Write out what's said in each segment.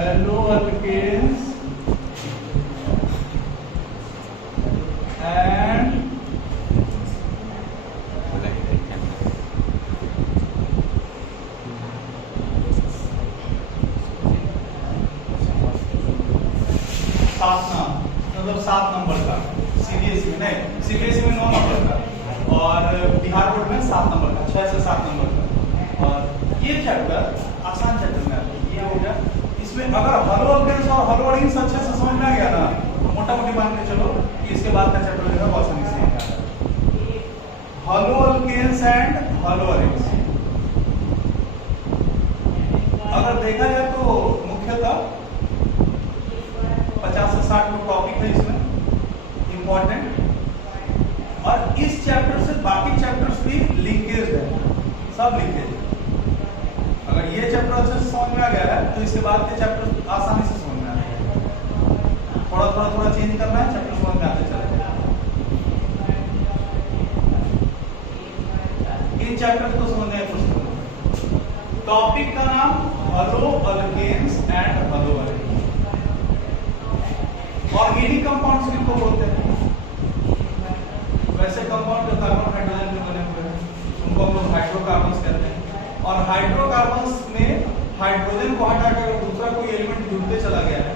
haloalkanes and सात number का, CBSE में नहीं, सीबीएसई में 9 नंबर का और बिहार बोर्ड में 7 नंबर का, 6 से 7 नंबर का। और ये चैप्टर आसान चैप्टर में आता है, ये हो गया। इसमें अगर हलोअल्केन्स और हलोअरीन्स अच्छे से समझ में आ गया ना तो मोटा मोटी मान के चलो कि इसके बाद का चैप्टर जो है बहुत आसानी से आता है। हलोअल्केन्स एंड हलोअरीन्स अगर देखा जाए तो मुख्यतः 50 से 60 का टॉपिक है इसमें इंपॉर्टेंट, और इस चैप्टर से बाकी चैप्टर्स भी लिंकेज है, सब लिंकेज है। अगर ये चैप्टर अच्छे से समझ में आ गया है तो इसके बाद के चैप्टर आसानी से समझ में आ जाएगा। थोड़ा चेंज करना है, चैप्टर समझ में आते चलेगा। इन चैप्टर्स को समझने की कोशिश करो। टॉपिक का नाम हलोअल्केन्स एंड हलोअरीन्स। ऑर्गेनिक कंपाउंड्स किनको बोलते हैं? वैसे कंपाउंड जो कार्बन हाइड्रोजन के बने हुए हैं उनको हम लोग हाइड्रोकार्बन्स कहते हैं। और हाइड्रोकार्बन्स में हाइड्रोजन को हटाकर दूसरा कोई एलिमेंट जुड़ते चला गया है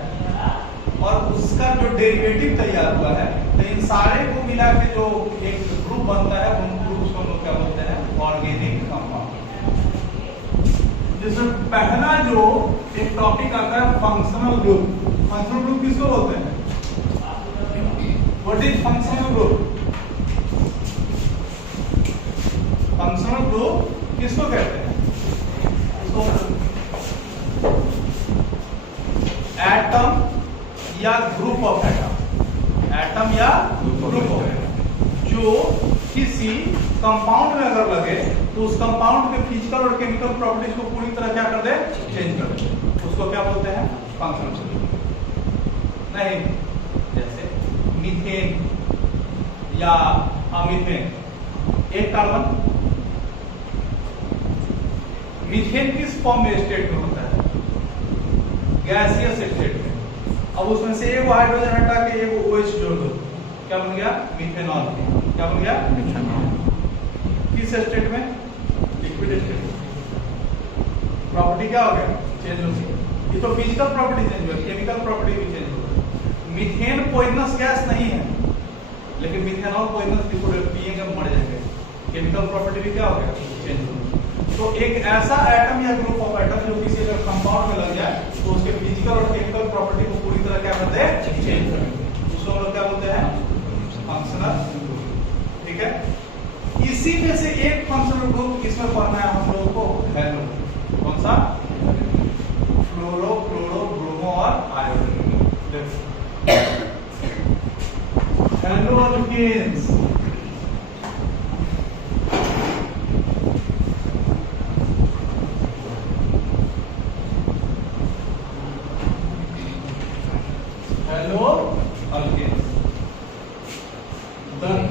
और उसका जो डेरिवेटिव तैयार हुआ है, तो इन सारे को मिला के जो एक ग्रुप बनता है उन ग्रुप्स को हम लोग क्या बोलते हैं? Organic compound. जिसमें पहला जो एक टॉपिक आता है फंक्शनल ग्रुप। फंक्शनल ग्रुप किसको बोलते हैं? What is functional group? Functional group किसको कहते हैं? एटम या ग्रुप ऑफ एटम, एटम या ग्रुप ऑफ एटम जो किसी कंपाउंड में अगर लगे तो उस कंपाउंड के फिजिकल और केमिकल प्रॉपर्टीज को पूरी तरह क्या कर दे? चेंज कर दे। उसको क्या बोलते हैं? Functional group. नहीं, जैसे मीथेन या अमीथेन, एक कार्बन। मीथेन किस फॉर्म में स्टेट में होता है? गैसियस स्टेट में। अब उसमें से एक हाइड्रोजन हटा के एक OH जोड़ दो, क्या बन गया? मीथेनॉल। क्या बन गया? मीथेनॉल। किस स्टेट में? लिक्विड स्टेट में। प्रॉपर्टी क्या हो गया? चेंज हो गई। ये तो फिजिकल प्रॉपर्टी चेंज हुई, केमिकल प्रॉपर्टी भी चेंज हो गई। मीथेन पॉइजनस गैस नहीं है, लेकिन मीथेनॉल पॉइजनस लिक्विड पिएंगे मर जाएंगे। केमिकल प्रॉपर्टी भी क्या हो गया? चेंज हो गई। तो एक ऐसा एटम या ग्रुप ऑफ एटम जो किसी अगर कंपाउंड में लग जाए तो उसके फिजिकल और केमिकल प्रॉपर्टी को पूरी तरह क्या करते हैं? चेंज करते। उसको हम लोग क्या बोलते हैं? Functional group. ठीक है। इसी में से एक फंक्शनल ग्रुप इसमें पढ़ना है हम लोगों को, हेलो। कौन सा? फ्लोरो, क्लोरो, ब्रोमो और iodine. हेलोअल्केन्स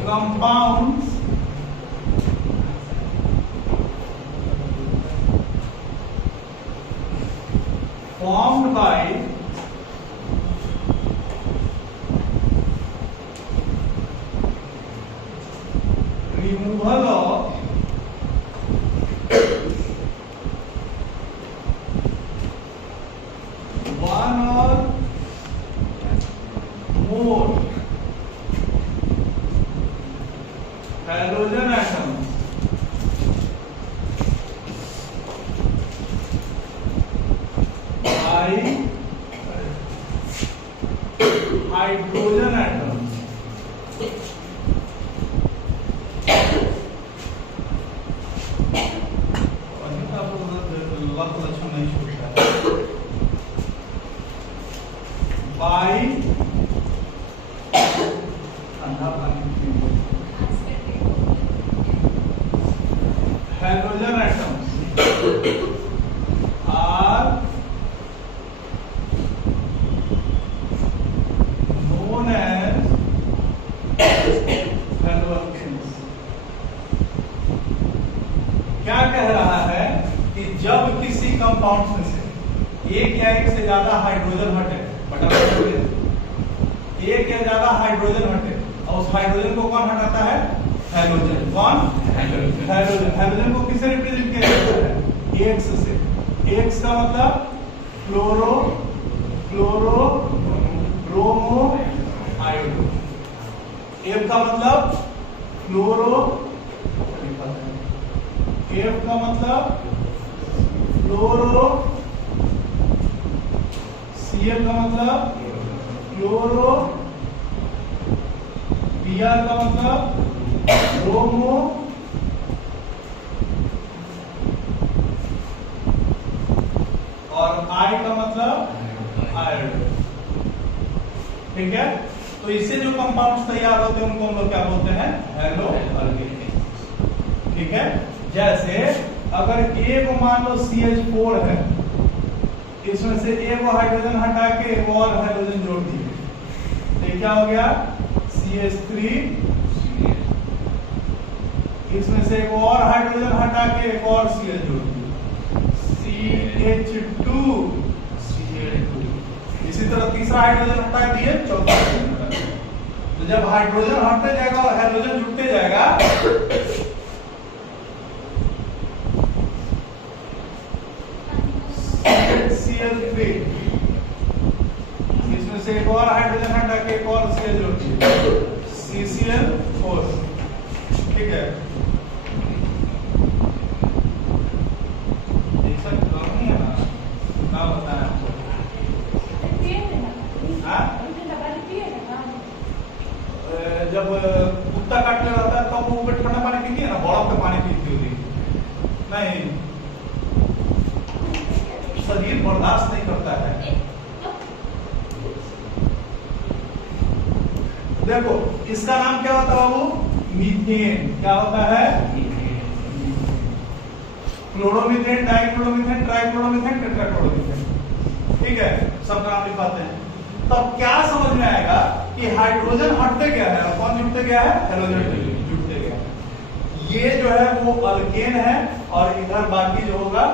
compounds formed by removal of one or more halogen atoms by hydrogen atoms लक्षण नहीं छूटता है। by ठंडा पानी halogen atoms are known as haloalkanes। क्या कह रहा है कि जब किसी कंपाउंड में से एक या एक से ज्यादा हाइड्रोजन हटे, बटा एक या ज्यादा हाइड्रोजन हटे, और उस हाइड्रोजन को कौन हटाता है? हैलोजन। कौन? हैलोजन। हैलोजन को किससे रिप्रेजेंट किया जाता है? एक्स से। एक्स का मतलब फ्लोरो, क्लोरो, ब्रोमो, आयोडो। एफ का मतलब फ्लोरो, एफ का मतलब फ्लोरो, सीएल का मतलब क्लोरो, बीआर का मतलब ब्रोमो, और आई का मतलब आयोडो। ठीक है, तो इससे जो कंपाउंड्स तैयार होते हैं उनको हम लोग क्या बोलते हैं? Hello alkane. ठीक है, जैसे अगर A को मान लो CH4 है, इसमें से एक हाइड्रोजन हटा के एक और हाइड्रोजन जोड़ दिए, तो क्या हो गया? CH3। इसमें से एक और हाइड्रोजन हटा के एक और CH जोड़ दिए, CH2, Cl2। इसी तरह तीसरा हाइड्रोजन हटा दिए, चौथा हाइड्रोजन हटा दिए। तो जब हाइड्रोजन हटते जाएगा और हाइड्रोजन जुड़ते जाएगा, Cl3, इसमें से एक और हाइड्रोजन हटा के एक और Cl जोड़ दिए, CCl4। ठीक है, ऐसा करनी है ना बताया आपको। जब कुत्ता काटने रहता है तब वो ठंडा पानी पीती है ना, बर्फ का पानी पीती होती नहीं, शरीर बर्दाश्त नहीं करता है। देखो इसका नाम क्या होता है बाबू? मीथेन। क्या होता है? Chloromethane, dichloromethane, trichloromethane, tetrachloromethane. ठीक है, सब नाम लिखवाते हैं। तब क्या समझ में आएगा कि हाइड्रोजन हटते गया है और कौन जुड़ते गया है? हैलोजन जुड़ते गया है। ये जो है वो अल्केन है, और इधर बाकी जो होगा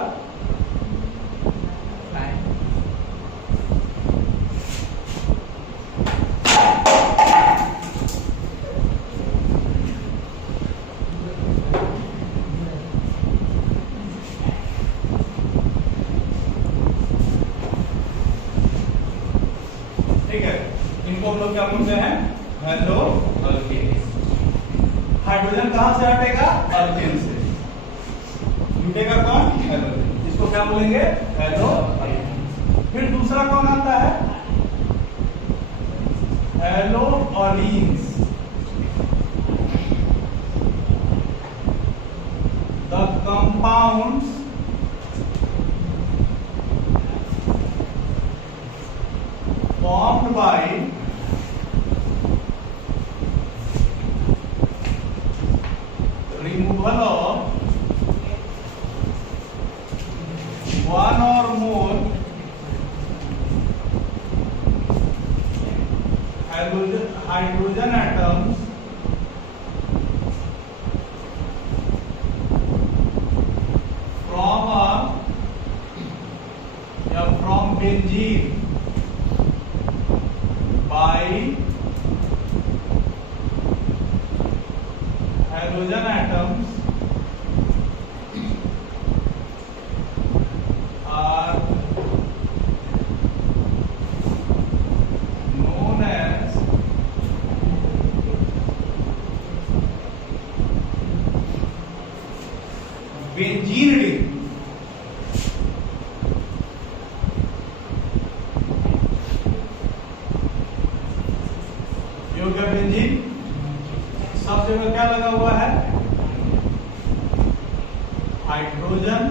इनको हम लोग क्या बोलते हैं? Hello alkane. हाइड्रोजन कहां से हटेगा? अल्केन से। जुटेगा कौन? हैलोजन। इसको क्या बोलेंगे? Haloalkane. फिर दूसरा कौन आता है? Haloarenes. The compounds formed by removal of one or more hydrogen atoms from benzene by halogen atoms are known as benzene ring. Benzene सब जगह क्या लगा हुआ है? हाइड्रोजन।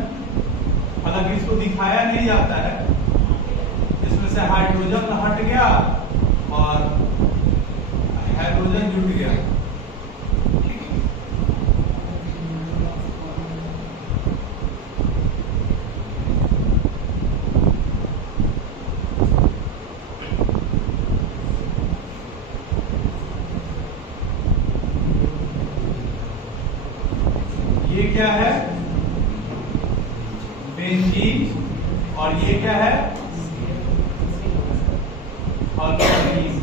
हालांकि इसको दिखाया नहीं जाता है, इसमें से हाइड्रोजन हट गया और हाइड्रोजन जुड़ गया। ये क्या है? बेंजीन और ये क्या है अल्केन।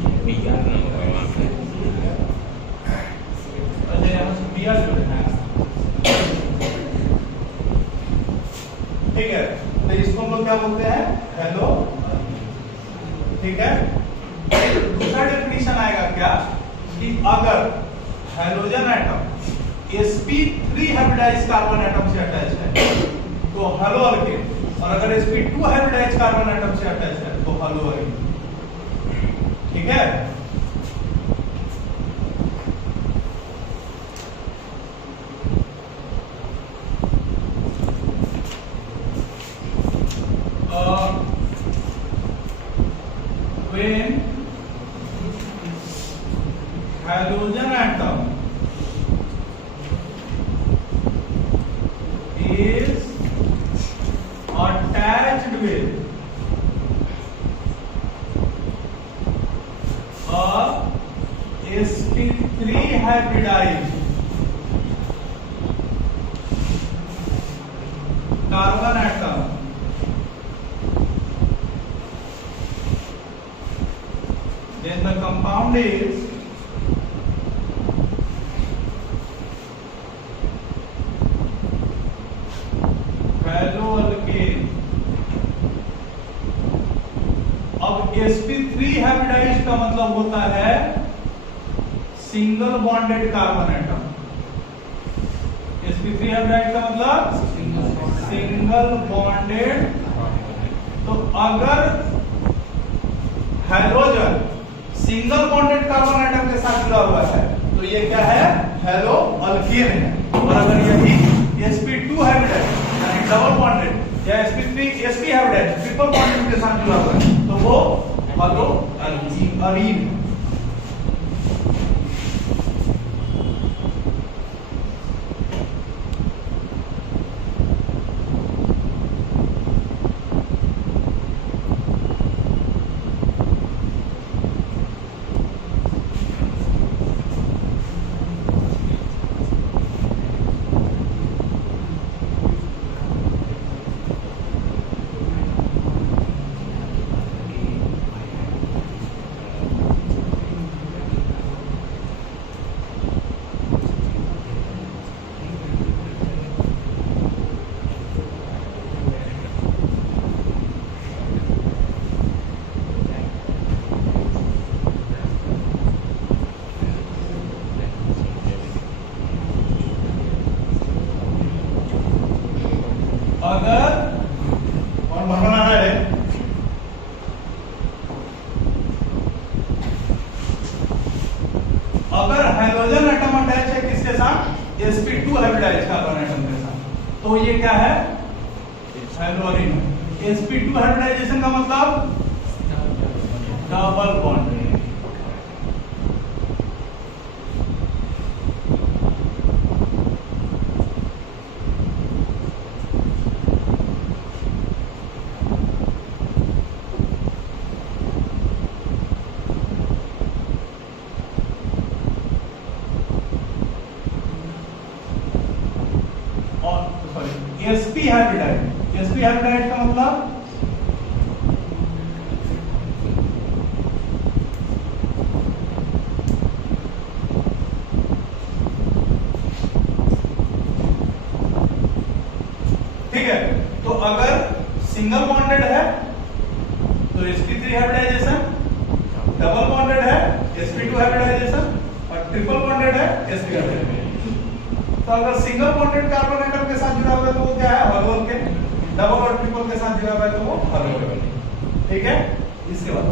अच्छा यहाँ से Br जोड़ना है, ठीक है। तो इसको हम लोग क्या बोलते हैं हेलो, ठीक है। दूसरा डेफिनेशन आएगा क्या कि अगर hydrogen atom sp3 hybridised carbon atom से अटैच है तो हेलो अल्केन, और अगर sp2 हाइब्रिडाइज्ड कार्बन एटम से अटैच है तो हेलो अरीन, ठीक है। when halogen atom is attached with a sp3 hybridized carbon atom, then the compound is haloalkane। अब sp3 हाइब्रिडाइज्ड का मतलब होता है single bonded carbon atom. sp3 hybridized का मतलब सिंगल बॉन्डेड। तो अगर hydrogen single bonded carbon atom के साथ जुड़ा हुआ है तो ये क्या है हेलो अल्केन है। और अगर यही sp2 हाइब्रिडाइज्ड यानी डबल बॉन्डेड या sp3 sp hybridised triple bonded के साथ जुड़ा हुआ है तो वो हेलो अरीन। अगर और बनाना है अगर हाइड्रोजन एटम अटैच है किसके साथ sp2 हाइब्रिडाइज्ड कार्बन एटम के साथ तो ये क्या है हेलोअरीन। sp2 हाइब्रिडाइजेशन का मतलब डबल बॉन्ड। sp हाइब्रिडाइज्ड का मतलब ठीक है। तो अगर सिंगल बॉन्डेड है तो sp3 हाइब्रिडाइजेशन, डबल बॉन्डेड है sp2 हाइब्रिडाइजेशन और ट्रिपल बॉन्डेड है sp हाइब्रिडाइजेशन। तो अगर सिंगल बॉन्डेड कार्बन एटम के साथ जुड़ा हुआ है तो वो क्या है हेलो अल्केन, डबल और ट्रिपल के साथ जुड़ा हुआ है तो वो हेलो अल्केन, ठीक है। इसके बाद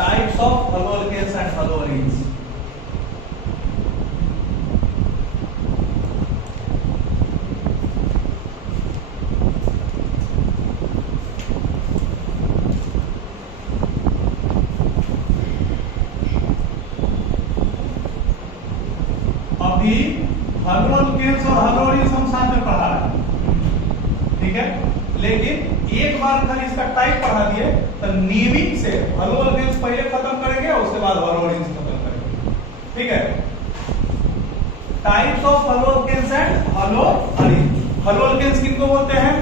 types of halo alkanes and halo arenes. अभी हेलो अल्केन्स और हेलो अरीन्स हम साथ में पढ़ा रहे हैं, ठीक है। लेकिन एक बार खाली इसका टाइप पढ़ा दिए तो नेमिंग से हेलो अल्केन्स पहले खत्म करेंगे और उसके बाद हेलो अरीन्स खत्म करेंगे, ठीक है। Types of haloalkanes and haloarene. Haloalkanes किनको बोलते हैं?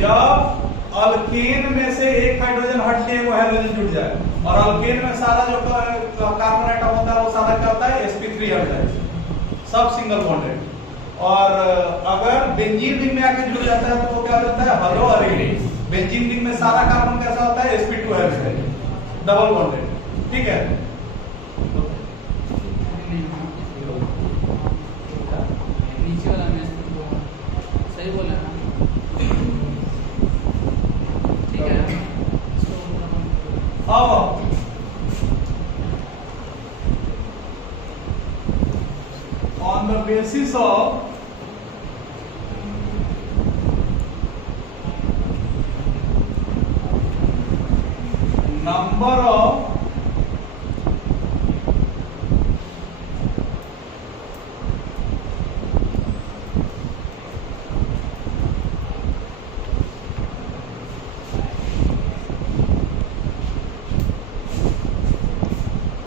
जब अल्केन में से एक हाइड्रोजन हट के वो हाइड्रोजन जुड़ जाए, और अल्केन में सारा जो कार्बन एटम होता है वो सारा क्या होता है? sp3 हट जाए, सब सिंगल बॉन्डेड। और अगर बेंजीन रिंग में आके जुड़ जाता है तो वो क्या हो जाता है? हलोअरीन। बेंजीन रिंग में सारा कार्बन कैसा होता है? sp2 है, डबल बॉन्डेड। ठीक है, नीचे वाला में सही बोला ना? ठीक है। अब on the basis of number of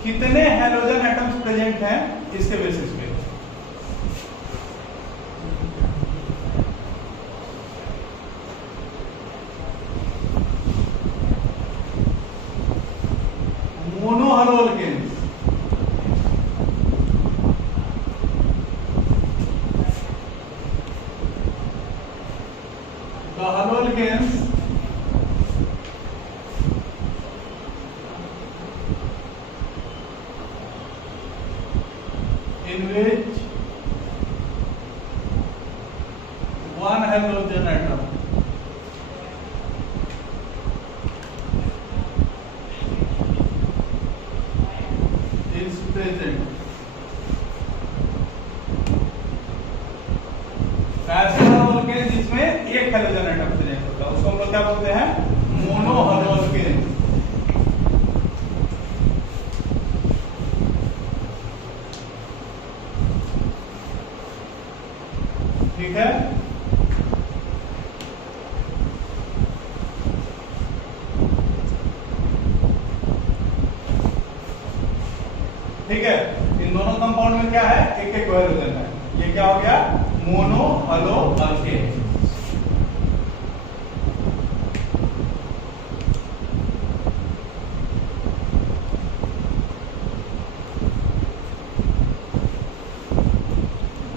कितने हैलोजन एटम्स प्रेजेंट हैं, इसके बेसिस पे mono हलोकेन्स, the halogens in which one halogen atom is present, ऐसे हलोकेन जिसमें एक हैलोजन एटम प्रेजेंट होता है उसको हम लोग क्या बोलते हैं? मोनो हलोकेन। ठीक है, ठीक है। इन दोनों कंपाउंड में क्या है? एक एक हाइड्रोजन है। ये क्या हो गया? मोनो हलोकेन।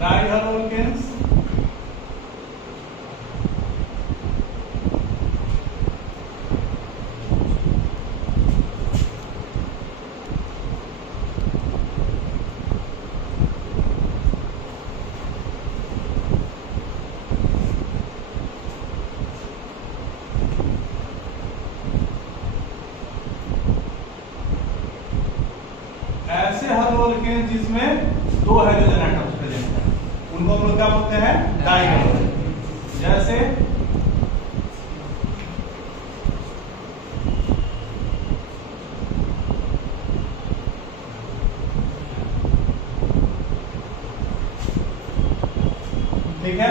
डाई हलोकेन्स, ऐसे हलोकेन जिसमें दो हाइड्रोजन एटम्स प्रेजेंट है उनको हम लोग क्या बोलते हैं? डाई हलोकेन। जैसे ठीक है,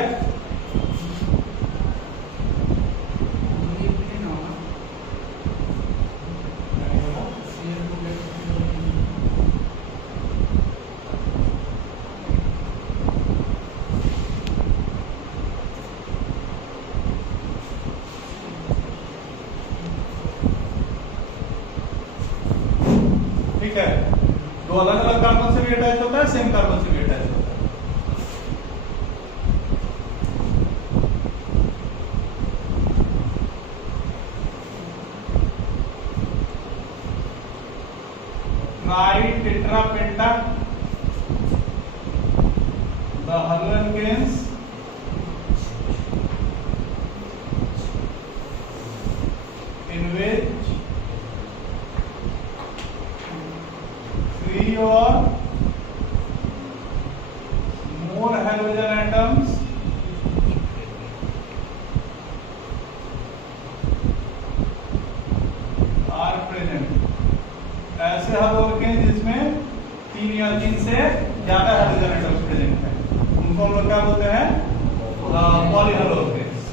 ठीक है। दो अलग अलग कार्बन से भी अटैच होता है, सेम कार्बन से भी अटैच होता है। Tri tetra penta, the halogens in which three or more halogen atoms are present। ऐसे हलोकेन जिसमें 3 या 3 से ज्यादा हाइड्रोजन एटम्स प्रेजेंट है उनको हम लोग क्या बोलते हैं? पॉलीहलोकेन्स।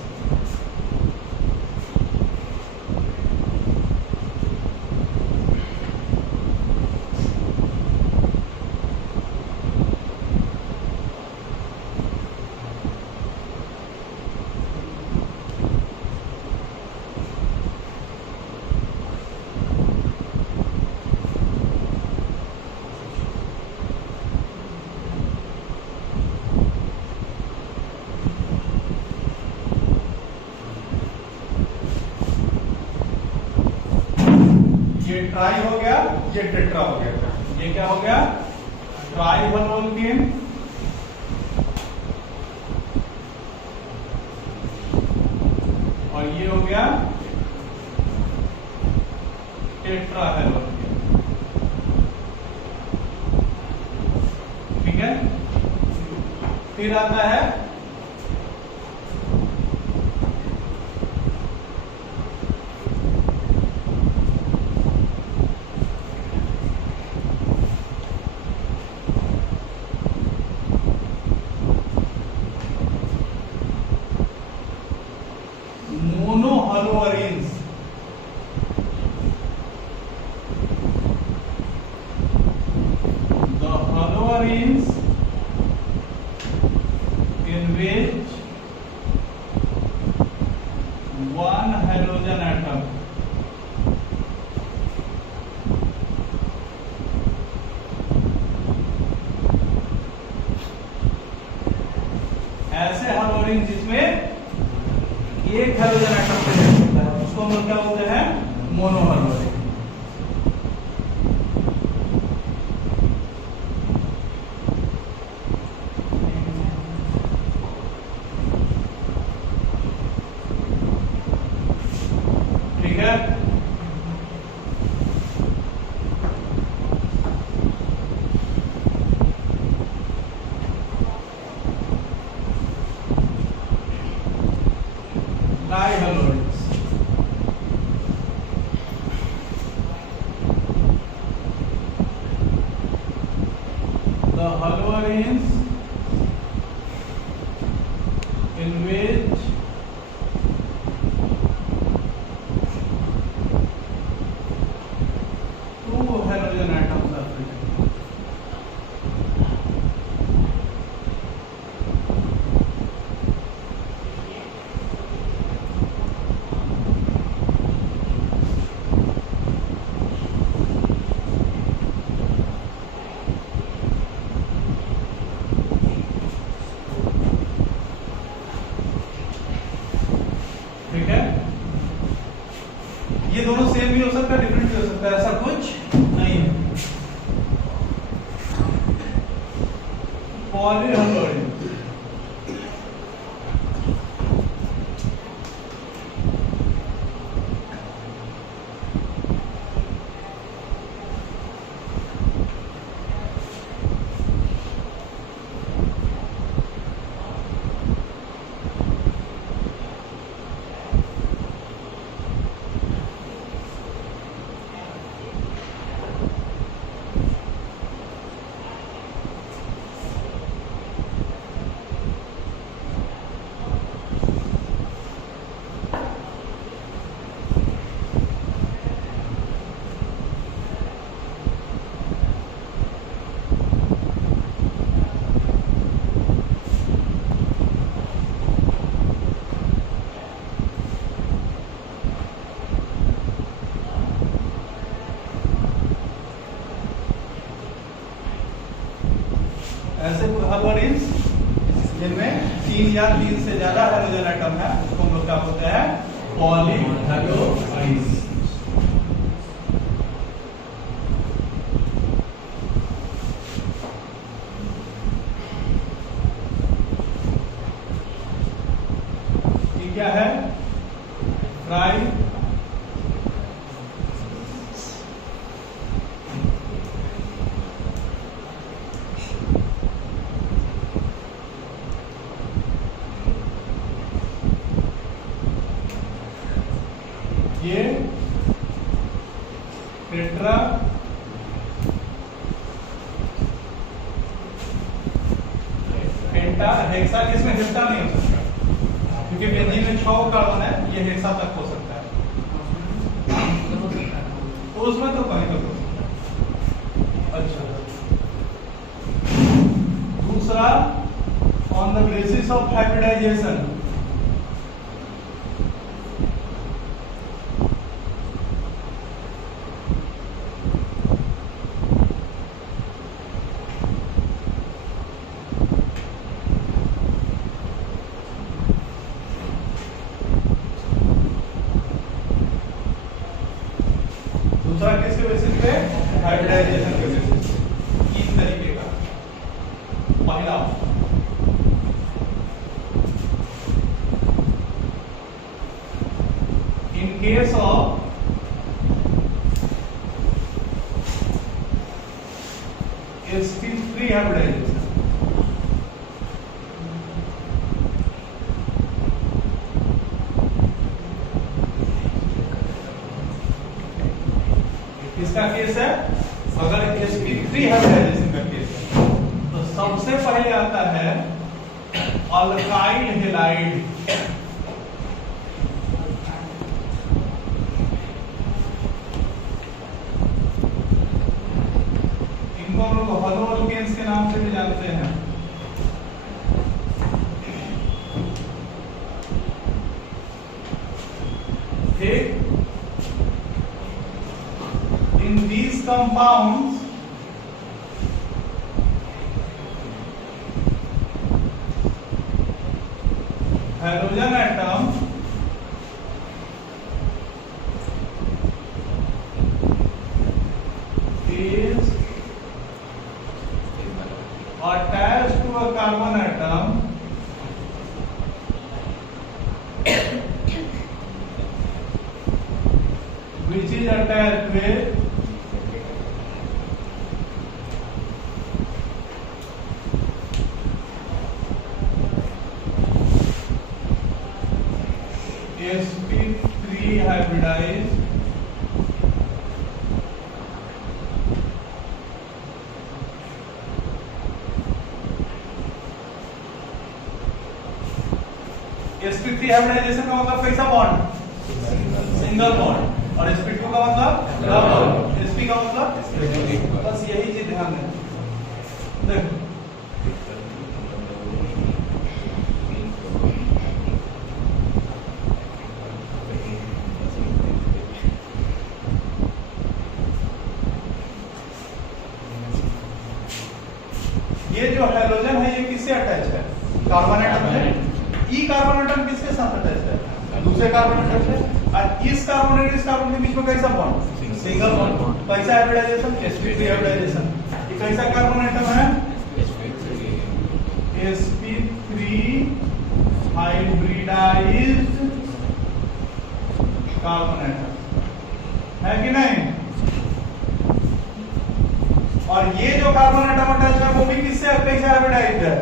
ये ट्राई हो गया, ये टेट्रा हो गया। ये क्या हो गया? ट्राई हेलोल्केन, और ये हो गया टेट्रा हेलोल्केन। ठीक है, फिर आता है मोनोहलोअरीन्स। The haloarenes in which one halogen atom ऐसे हलोरीन जिसमें एक हेलोजन एटम प्रेजेंट होता है उसको हम लोग क्या बोलते हैं? मोनोहलोरीन। ठीक है, डाइहलोरीन्स। The haloarenes in which two halogen atoms are present। ठीक है, ये दोनों सेम भी हो सकता है, डिफरेंट भी हो सकता है, ऐसा कुछ नहीं है। पॉलीहलोरीन, ऐसे हलोरीन्स जिनमें 3 या 3 से ज्यादा हाइड्रोजन एटम है उसको हम लोग क्या बोलते हैं? पॉलीहलोरीन्स। ये क्या है? ट्राई ये टेट्रा पेंटा हेक्सा। इसमें हेक्सा नहीं हो सकता क्योंकि बेंजीन में 6 कार्बन है, ये हेक्सा तक हो सकता है, तो उसमें तो कहीं तक हो सकता है। अच्छा, दूसरा on the basis of hybridization, दूसरा किसके बेसिस पे? हाइब्रिडाइजेशन के बेसिस पे। तीन तरीके का। पहला in case of sp3 hybridization, किसका केस है? अगर sp3 हाइब्रिडाइजेशन का केस है तो सबसे पहले आता है अल्काइल हेलाइड। इनको हम लोग हलो अल्केन्स के नाम से भी जानते हैं। ठीक, in these compounds halogen atom is attached to a carbon atom which is attached with sp3 hybridized sp3 hybridization का मतलब कैसा बॉन्ड? Single bond. और sp2 का मतलब डबल। sp का मतलब बस यही चीज ध्यान दें। देखो ये जो हाइड्रोजन है ये किससे अटैच है? कार्बन एटम से। ई कार्बन एटम किसके साथ अटैच है? दूसरे कार्बन एटम से। और इस कार्बन और इस कार्बन के बीच में कैसा बॉन्ड? Single bond. कैसा हाइब्रिडाइजेशन? sp3 hybridization. ये कैसा कार्बन एटम है? sp3 हाइब्रिडाइज्ड कार्बन एटम है कि नहीं? और ये जो कार्बन एटम अटैच है वो भी किससे कैसे हाइब्रिडाइज्ड है?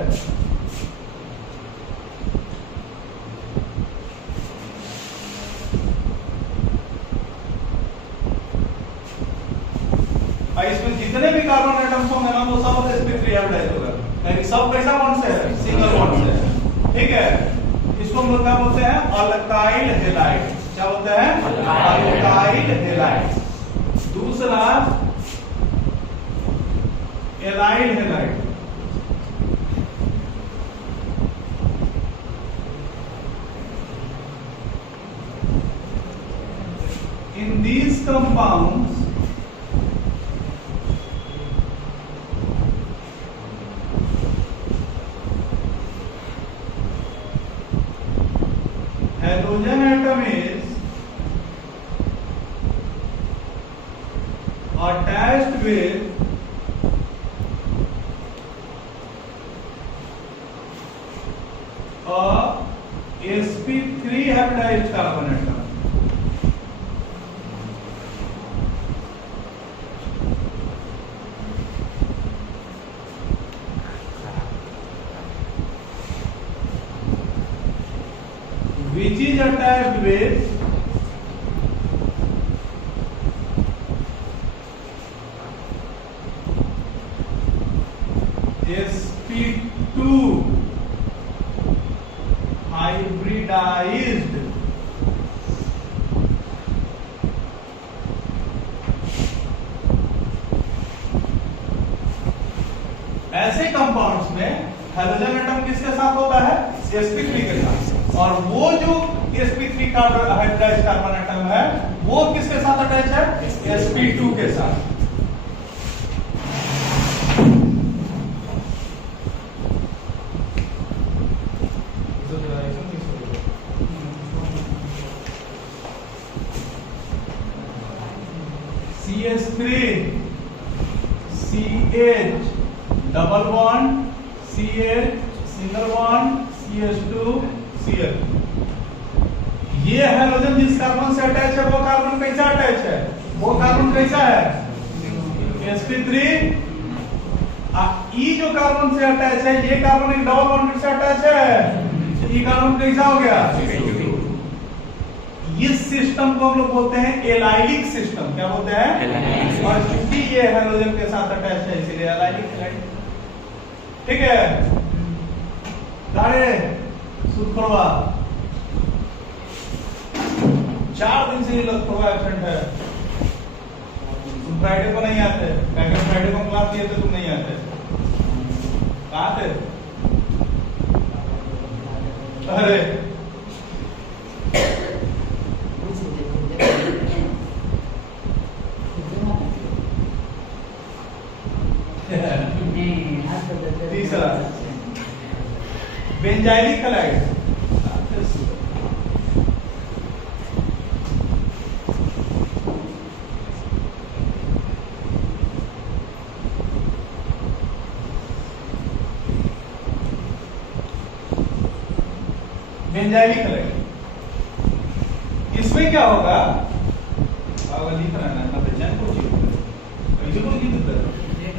इसमें जितने भी कार्बन एटम्स होंगे ना वो सब sp3 हाइब्रिडाइज्ड होगा। यानी सब कैसा बॉन्ड से है? सिंगल बॉन्ड से है। ठीक है, इसको हम लोग क्या बोलते हैं? Alkyl halide. क्या बोलते हैं? Alkyl halide. दूसरा allyl halide. In these compounds halogen atom is attached with a sp3 hybridized carbon atom। which is attached with sp2 hybridized ऐसे कंपाउंड्स में हाइड्रोजन एटम किसके साथ होता है? sp3 के साथ। और वो जो sp3 का हाइब्रिडाइज्ड कार्बन एटम है वो किसके साथ अटैच है? sp2 के साथ। CH3 CH double bond CH single bond CH2 Cl। ये हैलोजन जिस कार्बन से अटैच है वो कार्बन कैसा अटैच है? वो कार्बन कैसा है? sp3। ई जो कार्बन से अटैच है ये कार्बन एक डबल बॉन्ड से अटैच है, ये कार्बन कैसा हो गया? इस सिस्टम को हम लोग बोलते हैं एलाइलिक सिस्टम। क्या बोलते हैं? और चूंकि ये हैलोजन के साथ अटैच है इसीलिए एलाइलिक है। ठीक है, गाड़े सुखरवा 4 दिन से ये लखनऊ एब्सेंट है। तुम फ्राइडे को नहीं आते, क्योंकि फ्राइडे को क्लास दिए थे, तुम नहीं आते। कहाँ थे? अरे तीसरा बेंजाइलिक हैलाइड। बेंजाइलिक हैलाइड, इसमें क्या होगा? लिख रहा है ना बेंजाइन को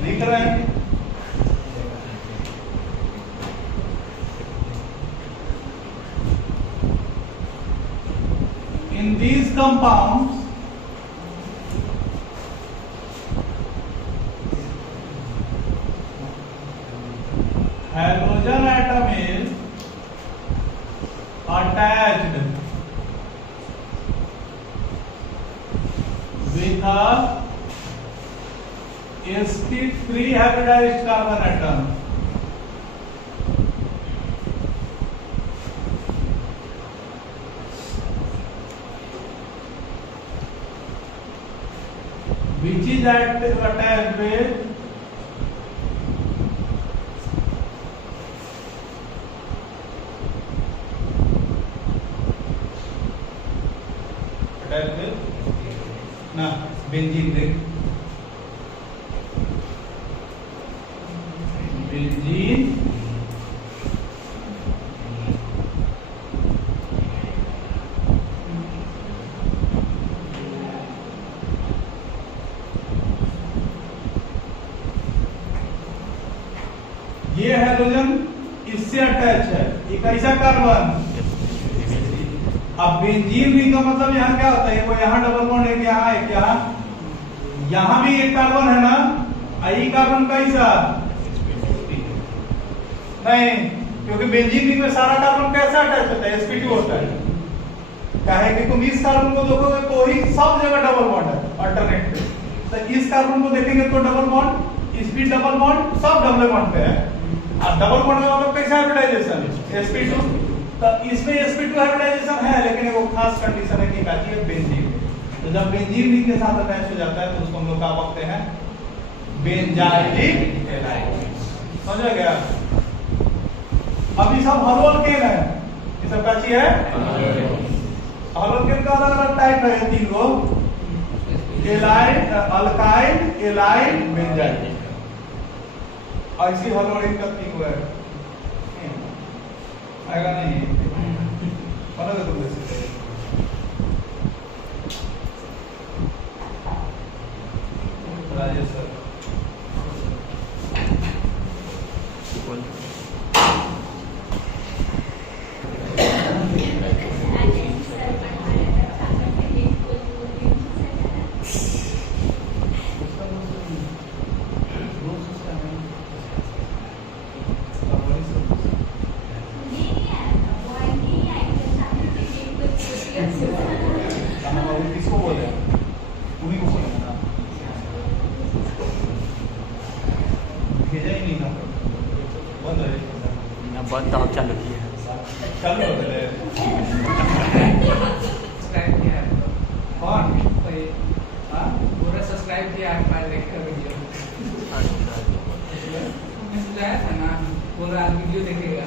लिख रहा है। In these compounds, halogen atom is attached with a sp3 hybridized carbon atom. Which is attached with ना बेंजीन ring, बेंजीन ये हैलोजन इससे अटैच है, ये कैसा कार्बन? अब बेंजीन रिंग का मतलब यहाँ क्या होता है? वो यहाँ डबल बॉन्ड है, यहाँ एक यहाँ भी एक कार्बन है ना, आई कार्बन कैसा? नहीं, क्योंकि बेंजीन रिंग में सारा कार्बन कैसा अटैच होता है? sp2 होता है। कहे कि तुम इस कार्बन को देखोगे तो ही सब जगह डबल बॉन्ड है अल्टरनेट पे, तो इस कार्बन को देखेंगे तो double bond, sp double bond, सब डबल बॉन्ड पे है। और डबल बॉन्ड का मतलब कैसा हाइब्रिडाइजेशन? sp2। तो इसमें sp2 हाइब्रिडाइजेशन है, लेकिन वो खास कंडीशन है कि कहती है बेंजीन। तो जब बेंजीन रिंग के साथ अटैच हो जाता है तो उसको हम लोग क्या बोलते हैं? Benzylic halide. समझ गया? अब ये सब हलोकेन है, ये सब क्या चीज है? हलोकेन का अलग अलग टाइप है, 3 गो, एलाइड, अल्काइल, एलाइड, बेंजाइल। ऐसी हलोकेन का 3 गो है। आएगा नहीं? बनोगे तुम जैसे राजेश सर। किसको बोले? उन्हीं को बोले ना, भेजा ही नहीं था, बंद है ना, बंद तो चालू किया है, चालू हो गया। सब्सक्राइब किया है कौन? कोई? हाँ, पूरा सब्सक्राइब किया है, फाइल देखकर वीडियो मिस आया था ना, पूरा वीडियो देखेगा।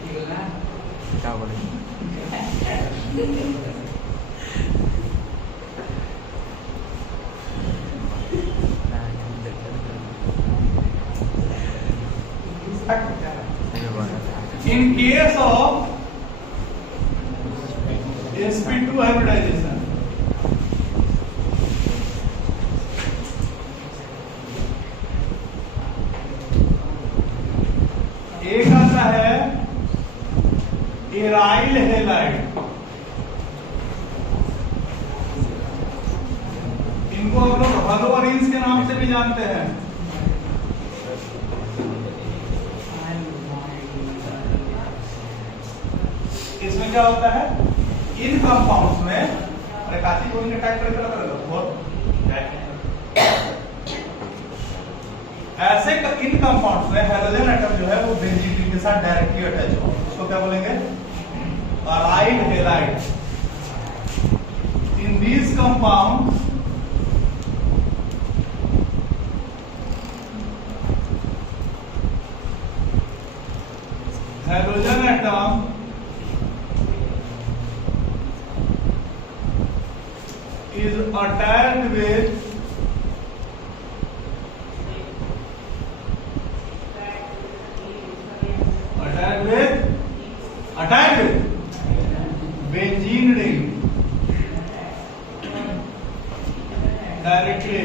ठीक है ना? क्या बोले? case of sp2 hybridization, एक आता है एराइल हेलाइड, इनको हम लोग हलोअरीन्स के नाम से भी जानते हैं। इसमें क्या होता है, इन कंपाउंड्स में, अरे काची को इनके टाइप करके ऐसे इन कंपाउंड्स में हाइड्रोजन एटम जो है वो बेंजीन के साथ डायरेक्टली अटैच हो, उसको क्या बोलेंगे, aryl halide. In these compounds hydrogen atom is attached with benzene ring directly।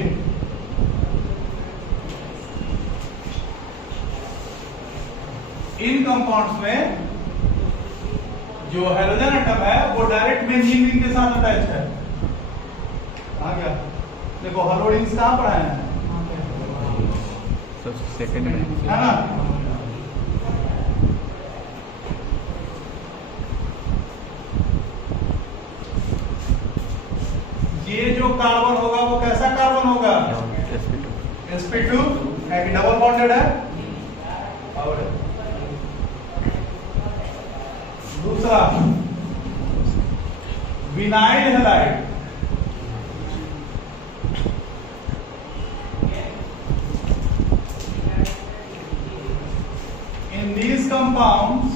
In compounds में जो हाइड्रोजन एटम है वो डायरेक्ट बेंजीन रिंग के साथ अटैच है। आ गया, देखो हलोअरीन्स कहाँ पर है, सेकंड में है ना। ये जो कार्बन होगा वो कैसा कार्बन होगा, sp2 है कि डबल बॉन्डेड है। और दूसरा vinyl halide, in these compounds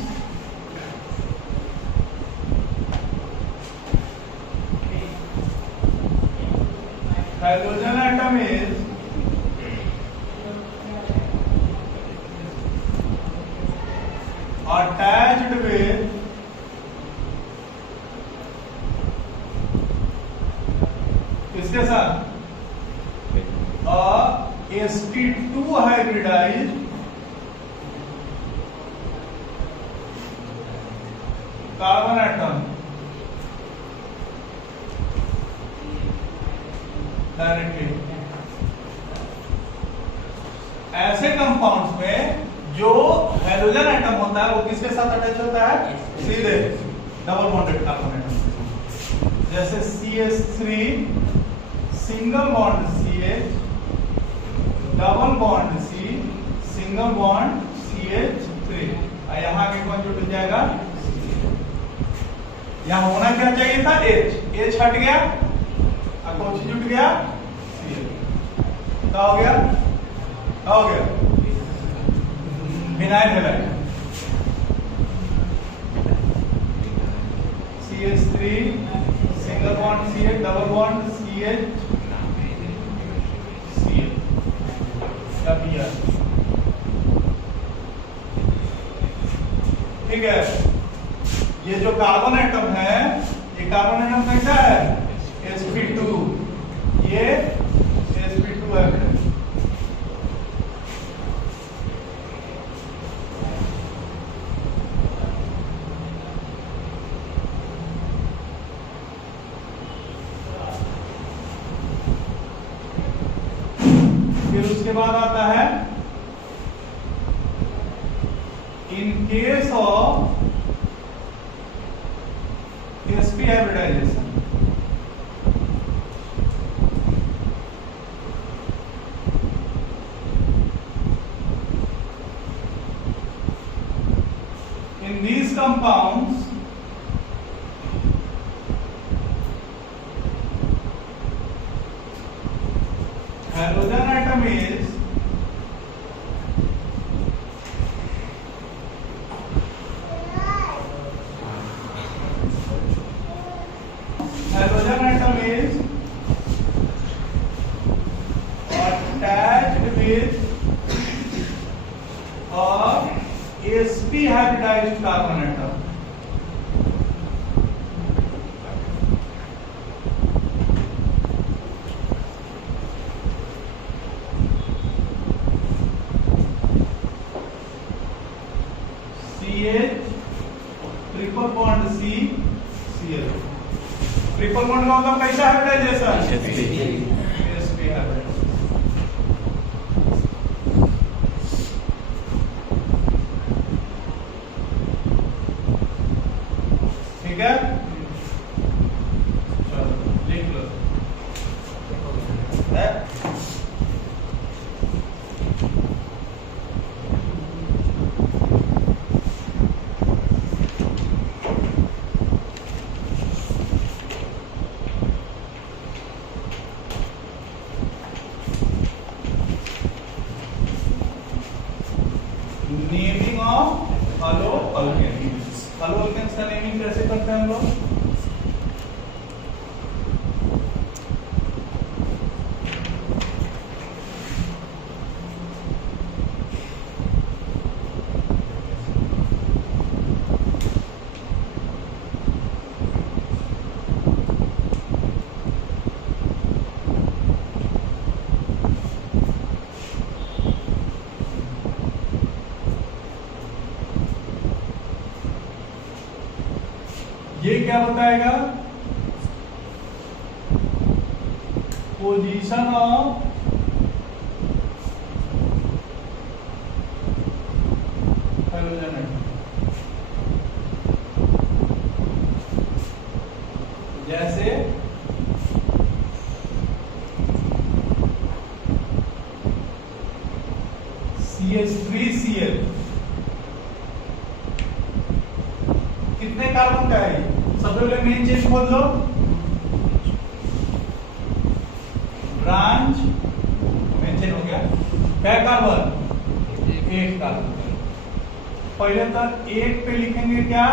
hydrogen atom is attached with किसके साथ, sp2 hybridized carbon atom directly. ऐसे कंपाउंड्स में जो हाइड्रोजन एटम होता है वो किसके साथ अटैच होता है, सीधे डबल बॉन्डेड कार्बन एटम, जैसे CH3 single bond CH, double bond C, single bond CH3। यहाँ के कौन जुट जाएगा, यहाँ होना क्या चाहिए था, H हट गया, कौन सी जुट गया, क्या हो गया, क्या हो गया, vinyl halide. CH3 single bond CH, double bond CH, ठीक है। ये जो कार्बन एटम है, ये कार्बन एटम कैसा है, sp2, ये sp2 है। फिर उसके बाद आता है in case of sp hybridization, in these compounds hydrogen atom is attached with a sp sp hybridized carbon atom. CH triple bond C Cl. Triple bond का मतलब कैसा हाइब्रिडाइजेशन? sp hybridisation. ठीक है, चलो लिख लो. है? Naming of halo alkanes. Halo alkanes का नेमिंग कैसे करते हैं हम लोग? ये क्या बताएगा? Position of hydrogen atom. जैसे CH3Cl कितने कार्बन का है? सबसे पहले मेन चेन खोल लो. ब्रांच मेन चेन हो गया. क्या कार्बन? एक कार्बन. पहले तो एक पे लिखेंगे क्या?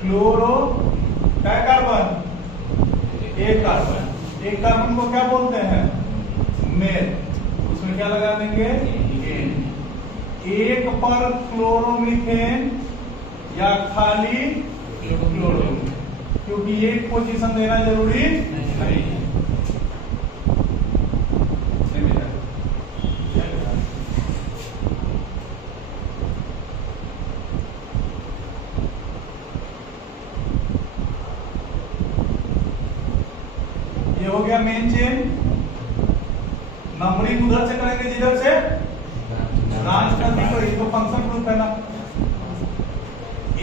क्लोरो. क्या कार्बन? एक कार्बन. एक कार्बन को क्या बोलते हैं? मेल. उसमें क्या लगा देंगे? एक पर क्लोरोमीथेन या खाली क्लोरो, क्योंकि एक पोजीशन देना जरूरी नहीं है. ये हो गया मेन चेन. नंबरिंग उधर से करेंगे जिधर से ब्रांच नजदीक हो. इसको फंक्शन ग्रुप है ना.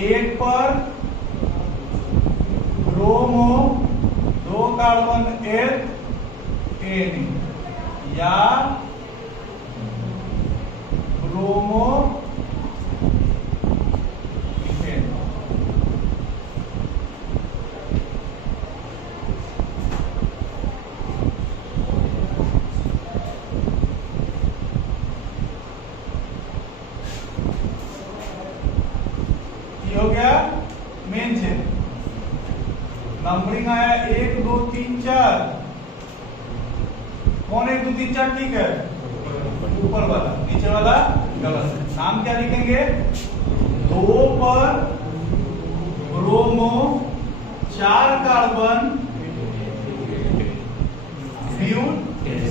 एक पर ब्रोमो 2 कार्बन एन या ब्रोमो इथेन. हो गया मेन चेन. नंबरिंग आया 1 2 3 4. कौन 1 2 3 4? ठीक है, ऊपर वाला. नीचे वाला गलत है. नाम क्या लिखेंगे? 2 पर ब्रोमो 4 कार्बन ब्यूट.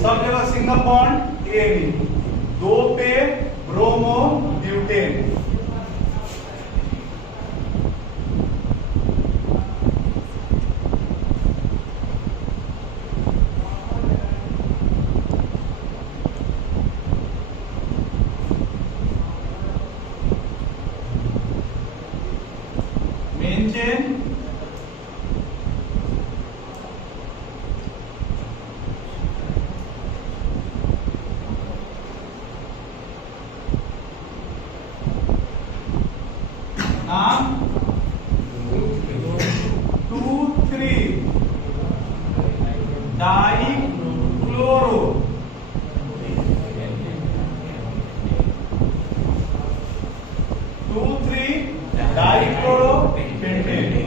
सब जगह सिंगल बॉन्ड एन. 2 पे ब्रोमो ब्यूटेन. Main chain. नाम 2 3 die chloro. 2 3 die chloro pentane.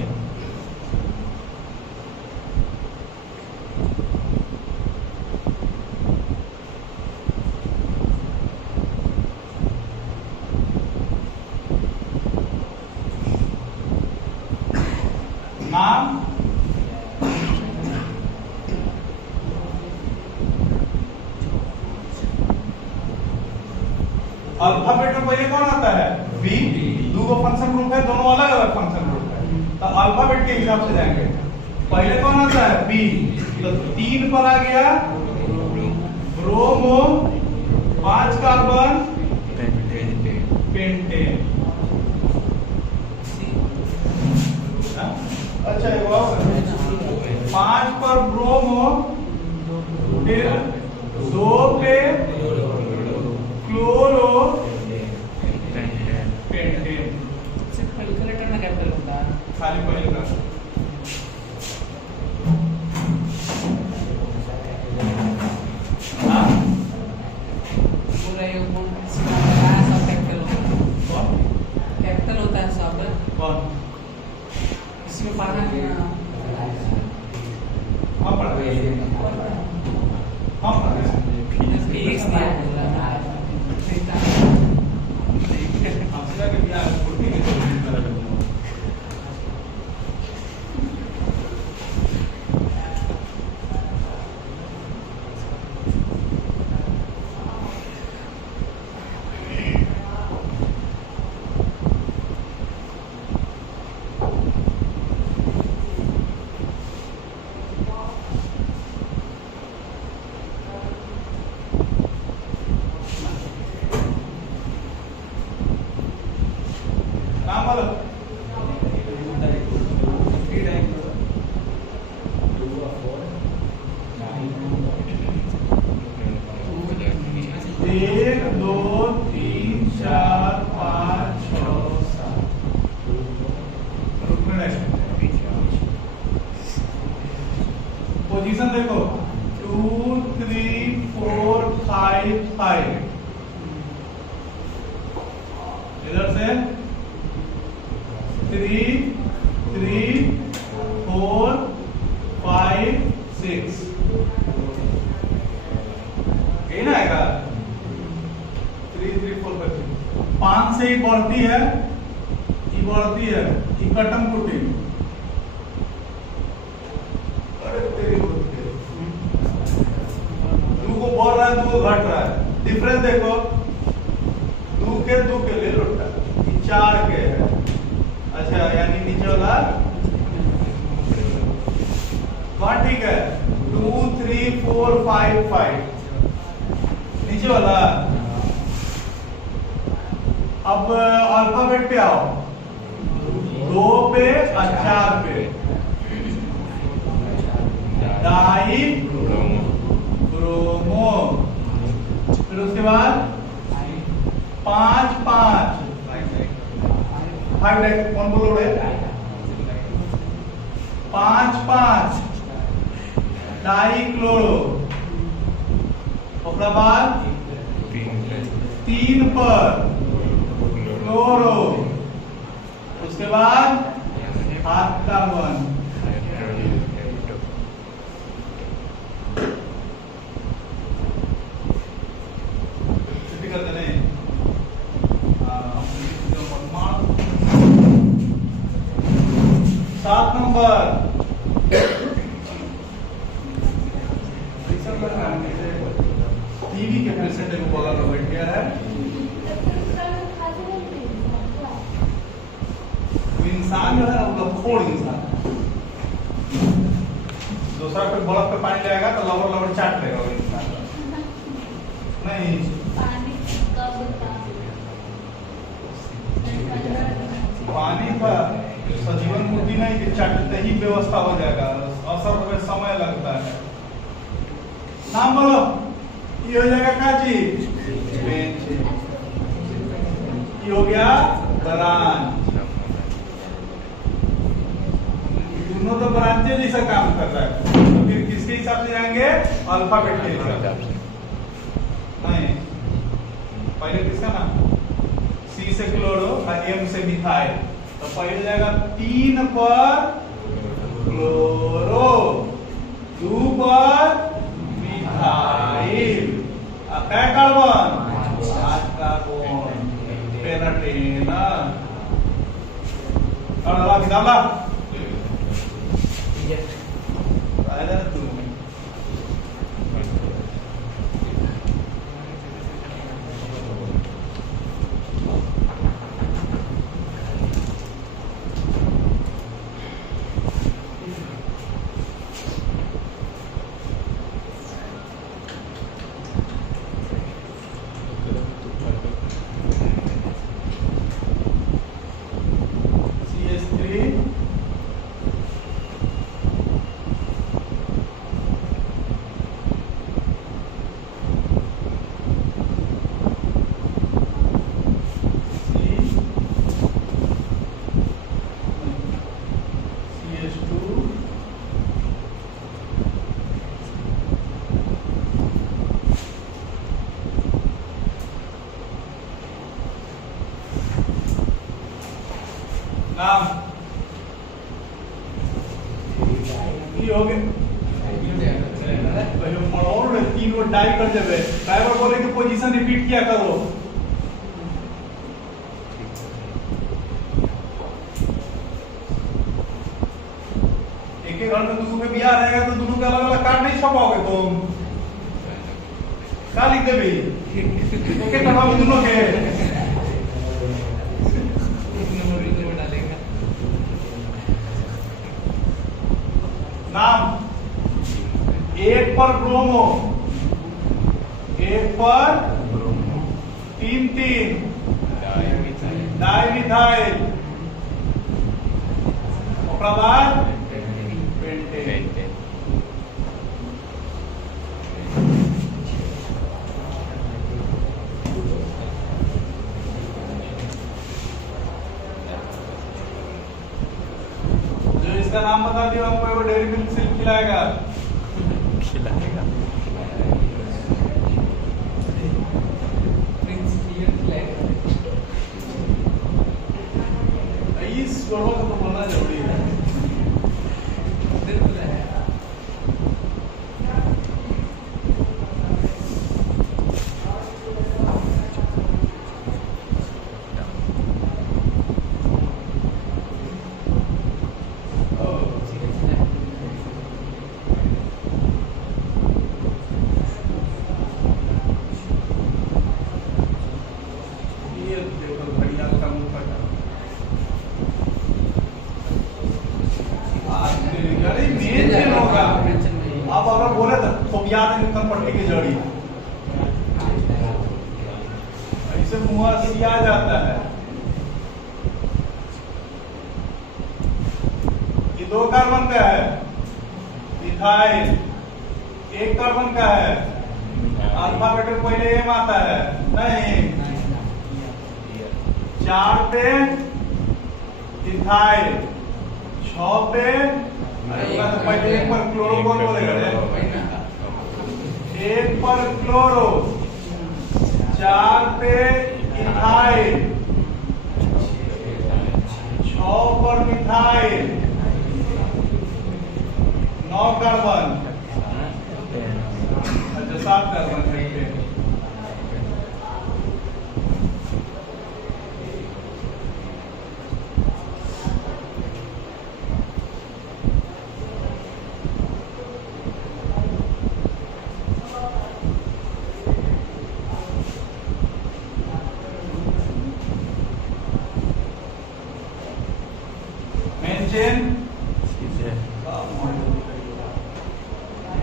Alphabet में पहले कौन आता है? बी। दो फंक्शन ग्रुप है, दोनों अलग अलग फंक्शन ग्रुप है, तो अल्फाबेट के हिसाब से जाएंगे। पहले कौन आता है? बी। तो 3 पर आ गया ब्रोमो, 5 कार्बन पेंटेन। अच्छा एक और 5 पर ब्रोमो, फिर 2 पे क्लोरो पेंटेन। सिर्फ पहले लेटर में कैपिटल होता है, खाली पहले का हाँ पूरा ये कौन सब कैपिटल होता है, कैपिटल होता है सब। कौन इसमें पढ़ा है ना, हम पढ़ रहे हैं, हम पढ़ रहे हैं। फिजिक्स दिया है हमसे जाके दिया है, छुट्टी के दिन नाम बोलो। एक, दो, तीन, चार, 5, 6, 7। पोजीशन देखो 2, 3, 4, 5, 5। इधर से 3, 3, 4, 5, 6। यही ना आएगा 3, 3, 4, 5, 6। 5 से ही बढ़ती है, ये बढ़ती है, ये कटम कुटी। अरे तेरी होती है। 2 को बढ़ रहा है, 2 को घट रहा है, डिफरेंस देखो 2 के ले लौटा, ये 4 के है। अच्छा यानी नीचे वाला कौन ठीक है? 2, 3, 4, 5, 5 नीचे वाला। अब अल्फाबेट पे आओ, 2 पे और 4 पे डाई ब्रोमो, फिर उसके बाद 5, 5 5 कौन बोलो रे? 5, 5 डाई क्लोरो। उसके बाद 3 पर क्लोरो, उसके बाद 7 कार्बन। छुट्टी करते नहीं 7 नंबर टीवी के पेशेंट को बगल में बैठ गया है। इंसान जो है वो लखोड़ इंसान, दूसरा पे बर्फ पे पानी जाएगा तो लवर लवर चाट लेगा वो इंसान। नहीं पानी का सजीवन मूर्ति नहीं कि चाटते ही व्यवस्था हो जाएगा, असर में समय लगता है। नाम बोलो, ये हो जाएगा क्या चीज? बेंच। ये हो गया ब्रांच। दोनों तो ब्रांचेज जैसा काम कर रहा है, तो फिर किसके हिसाब से जाएंगे? अल्फाबेट के हिसाब से। नहीं पहले किसका नाम? सी से क्लोरो और एम से मिथाइल, तो पहले जाएगा 3 पर क्लोरो, 2 पर मिथाइल, क्या कार्बन? 5 कार्बन पेनाटेन। और ला किताब ला आया तू। तीन गो डाई कर देवे, ड्राइवर बोले कि पोजीशन रिपीट किया करो। एक एक घर में दोनों के बियाह रहेगा तो दोनों के अलग अलग कार्ड नहीं छपाओगे तुम, क्या लिख देबी एक एक करवा में दोनों के। नाम एक पर ब्रोमो, एक पर तीन तीन डाइमिथाइल, ओकरा बाद पेंटेन। जो इसका नाम बता दिया हमको, वो डेयरी मिल्क सिल्क खिलाएगा। खिलाएगा इस वर्णों को तो बोलना जरूरी है। ये देखो बढ़िया का मुंह फटा। अरे मेन पेन होगा। अब अगर बोले तो फोबिया में कनपट्टी की जड़ी ऐसे मुंह से आ जाता है। ये 2 कार्बन का है इथाइल, 1 कार्बन का है। अल्फाबेट में पहले एम आता है नहीं, 4 पे इथाइल, 6 पे तो पहले 1 पर क्लोरो कौन बोलेगा रे? 1 पर क्लोरो, 4 पे इथाइल, 6 पर मिथाइल, 9 कार्बन, अच्छा 7 कार्बन है। चेन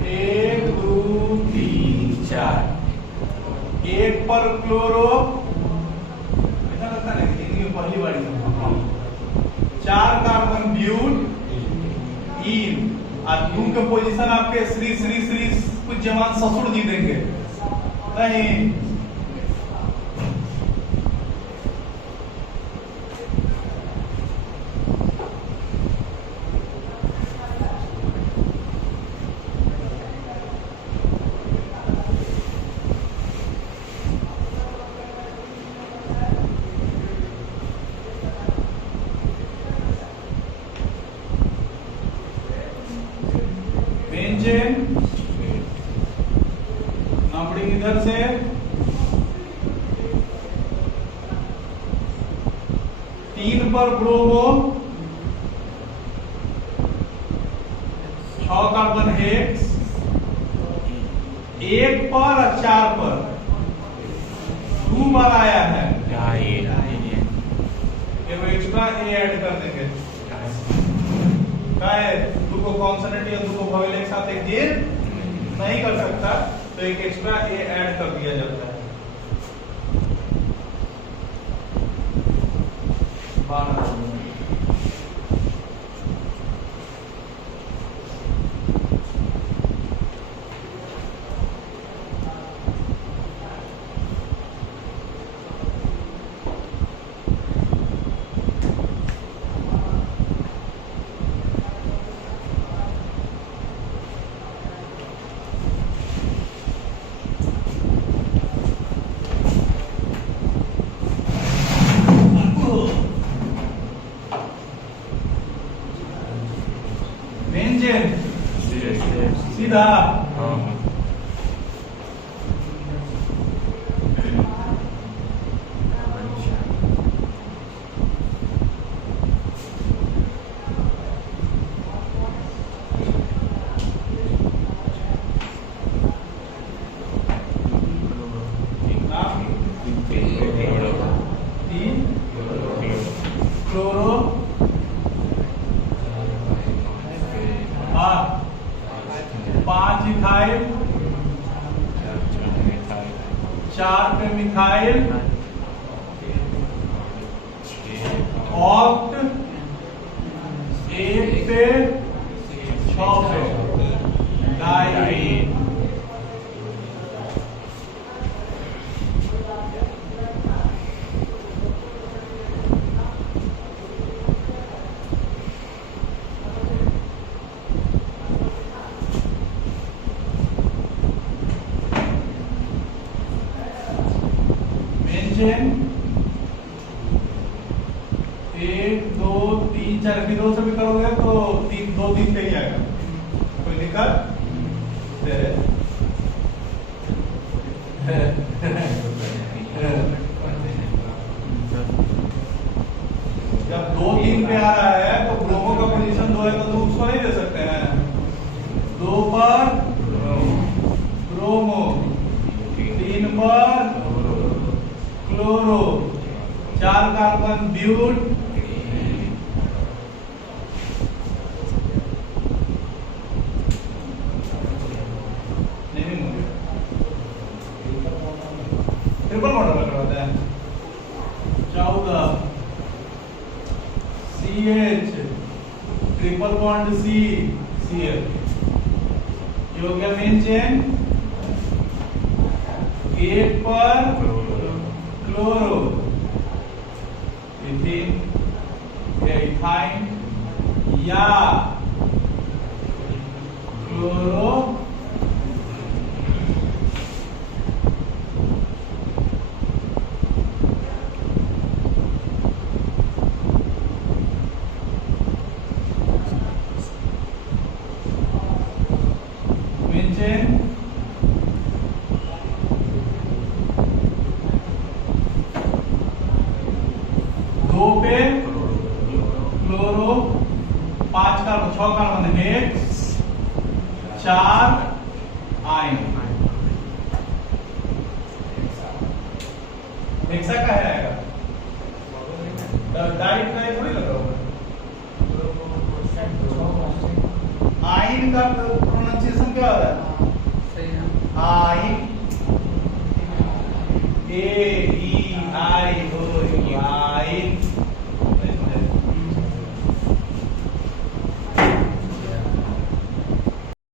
1 2 3 4, 1 पर क्लोरो, ऐसा लगता है कि ये पहली बार 4 कार्बन ब्यूट इन, और धूम के पोजीशन आपके श्री श्री श्री कुछ जवान ससुर जी देंगे नहीं। बेंजेन नापड़ी इधर से, तीन पर ब्रोमो, 6 कार्बन हेक्स, 1 पर और 4 पर 2 बार आया है। ये वो एक्स्ट्रा ए ऐड कर देंगे। क्या है, 2 को कॉन्सोनेंट या 2 को वोवेल एक साथ एक डील नहीं कर सकता, तो एक एक्स्ट्रा ए ऐड कर दिया जाता है। 4 पे मिथाइल, ऑक्ट 1 पे 6 पे डाई। मेंशन 1 2 3 4 की 2 से भी करोगे तो 3 2 3 पे ही आएगा, कोई दिक्कत? जब 2 3 पे आ रहा है तो ब्रोमो का पोजीशन 2 है तो 2 उसको नहीं दे सकते हैं। 2 पर ब्रोमो, 3 पर chloro, 4 carbon but, triple bond करवाते हैं। 14 CH, triple bond C, Cl, ये हो गया मेन चेन। 1 पर क्लोरो, इथीन या इथाइन या क्लोरो मेन चेन। 2 पे chloro, 5 carbon 6 carbon hex, 4 yne. Hexa का है आएगा, डाई थोड़ी लगा होगा। आयन का प्रोनाउंसिएशन क्या होता है? सही है। आयन, ए